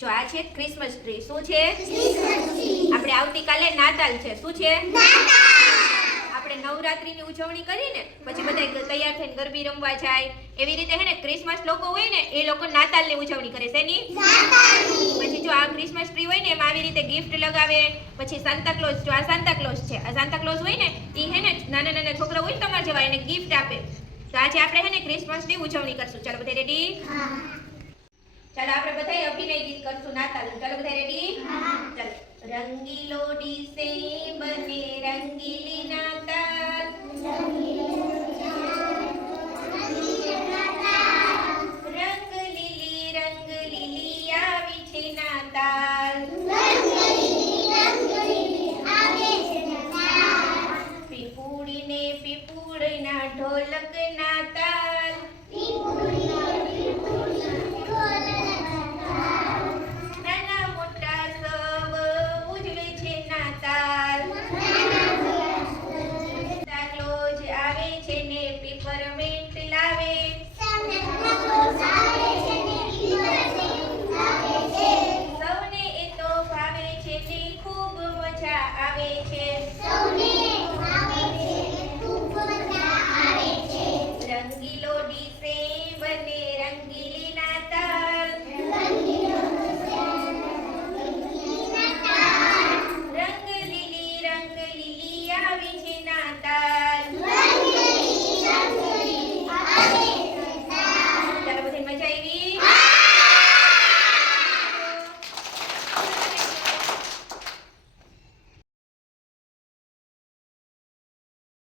જો આ છે ક્રિસમસ ટ્રી. શું છે? આપણે આવતીકાલે નાતાલ છે. શું છે? આપણે નવરાત્રીની ઉજવણી કરીને પછી બધા તૈયાર થઈને ગરબી રમવા જાય. એવી રીતે હે ને ક્રિસમસ લોકો હોય ને એ લોકો નાતાલની ઉજવણી કરે છે. એની પછી જો આ ક્રિસમસ ટ્રી હોય ને એમાં આવી રીતે ગિફ્ટ લગાવે. પછી સાન્તા ક્લોઝ, જો આ સાન્તા ક્લોઝ છે. આ સાન્તા ક્લોઝ હોય ને એ હે ને નાના નાના છોકરા હોય ને તમારા જેવા એને ગિફ્ટ આપે. તો આજે આપણે હે ને ક્રિસમસની ઉજવણી કરશું. ચાલો બધા રેડી? ચાલો આપણે બધાય અભિનય ગીત કરશું નાતાલનું. ચાલો બધા રેડી? ચાલો. રંગીલો ડિસેમ્બર ને રંગીલી નાતાલ,